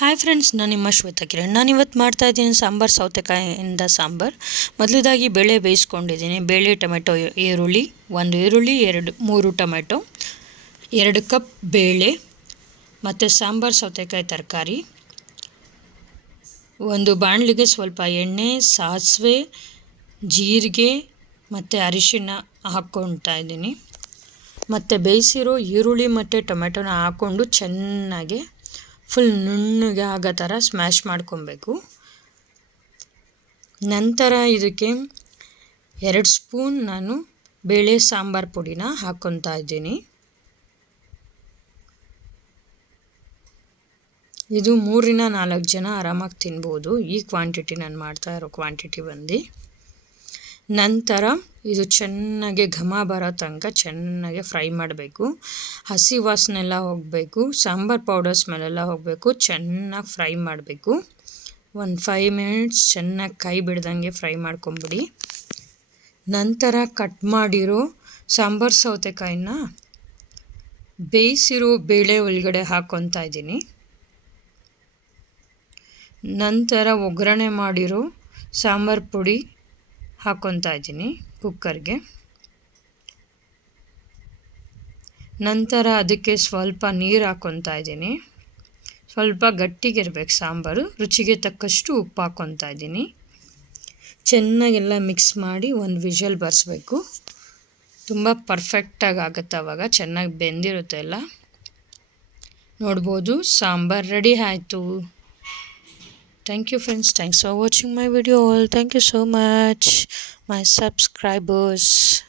Hi friends ನಾನು ನಿಮ್ಮ ಶ್ವೇತಾ ಕಿರಣ್ ನಾನು ಇವತ್ತು ಮಾಡ್ತಾ ಇದ್ದೀನಿ ಸಾಂಬಾರು, ಸೌತೆಕಾಯಿಂದ ಸಾಂಬಾರು. ಮೊದಲದಾಗಿ ಬೇಳೆ ಬೇಯಿಸ್ಕೊಂಡಿದ್ದೀನಿ. ಬೇಳೆ, ಟೊಮೆಟೊ, ಈರುಳ್ಳಿ, ಒಂದು ಈರುಳ್ಳಿ, ಎರಡು, ಮೂರು ಟೊಮೆಟೊ, ಎರಡು ಕಪ್ ಬೇಳೆ, ಮತ್ತು ಸಾಂಬಾರು, ಸೌತೆಕಾಯಿ ತರಕಾರಿ, ಒಂದು ಬಾಣಲಿಗೆ ಸ್ವಲ್ಪ ಎಣ್ಣೆ, ಸಾಸಿವೆ, ಜೀರಿಗೆ, ಮತ್ತು ಅರಿಶಿನ ಹಾಕ್ಕೊಳ್ತಾ ಇದ್ದೀನಿ. ಮತ್ತು ಬೇಯಿಸಿರೋ ಈರುಳ್ಳಿ ಮತ್ತು ಟೊಮೆಟೊನ ಹಾಕ್ಕೊಂಡು ಚೆನ್ನಾಗಿ ಫುಲ್ ನುಣ್ಣಗೆ ಆಗೋ ಥರ ಸ್ಮ್ಯಾಶ್ ಮಾಡ್ಕೊಬೇಕು. ನಂತರ ಇದಕ್ಕೆ ಎರಡು ಸ್ಪೂನ್ ನಾನು ಬೇಳೆ ಸಾಂಬಾರು ಪುಡಿನ ಹಾಕ್ಕೊತಾ ಇದ್ದೀನಿ. ಇದು ಮೂರಿನ ನಾಲ್ಕು ಜನ ಆರಾಮಾಗಿ ತಿನ್ಬೋದು. ಈ ಕ್ವಾಂಟಿಟಿ ನಾನು ಮಾಡ್ತಾ ಇರೋ ಕ್ವಾಂಟಿಟಿ ಬಂದು. ನಂತರ ಇದು ಚೆನ್ನಾಗಿ ಘಮ ಬರೋ ತನಕ ಚೆನ್ನಾಗಿ ಫ್ರೈ ಮಾಡಬೇಕು. ಹಸಿ ವಾಸನೆಲ್ಲ ಹೋಗಬೇಕು. ಸಾಂಬಾರು ಪೌಡರ್ ಸ್ಮೆಲ್ಲೆಲ್ಲ ಹೋಗಬೇಕು. ಚೆನ್ನಾಗಿ ಫ್ರೈ ಮಾಡಬೇಕು. ಒಂದು ಫೈವ್ ಮಿನಿಟ್ಸ್ ಚೆನ್ನಾಗಿ ಕೈ ಬಿಡ್ದಂಗೆ ಫ್ರೈ ಮಾಡ್ಕೊಂಬಿಡಿ. ನಂತರ ಕಟ್ ಮಾಡಿರೋ ಸಾಂಬಾರು ಸೌತೆಕಾಯಿನ ಬೇಯಿಸಿರೋ ಬೇಳೆ ಒಳಗಡೆ ಹಾಕ್ಕೊತಾ ಇದ್ದೀನಿ. ನಂತರ ಒಗ್ಗರಣೆ ಮಾಡಿರೋ ಸಾಂಬಾರು ಪುಡಿ ಹಾಕ್ಕೊತಾ ಇದ್ದೀನಿ. ಕುಕ್ಕರ್ಗೆ. ನಂತರ ಅದಕ್ಕೆ ಸ್ವಲ್ಪ ನೀರು ಹಾಕ್ಕೊತಾ ಇದ್ದೀನಿ. ಸ್ವಲ್ಪ ಗಟ್ಟಿಗಿರ್ಬೇಕು ಸಾಂಬಾರು, ರುಚಿಗೆ ತಕ್ಕಷ್ಟು ಉಪ್ಪು ಹಾಕ್ಕೊತಾ ಇದ್ದೀನಿ. ಚೆನ್ನಾಗೆಲ್ಲ ಮಿಕ್ಸ್ ಮಾಡಿ ಒಂದು ವಿಷಲ್ ಬರೆಸ್ಬೇಕು. ತುಂಬ ಪರ್ಫೆಕ್ಟಾಗಿ ಆಗುತ್ತೆ ಅವಾಗ, ಚೆನ್ನಾಗಿ ಬೆಂದಿರುತ್ತೆ ಎಲ್ಲ. ನೋಡ್ಬೋದು, ಸಾಂಬಾರು ರೆಡಿ ಆಯಿತು. Thank you friends. Thanks for watching my video all. Thank you so much my subscribers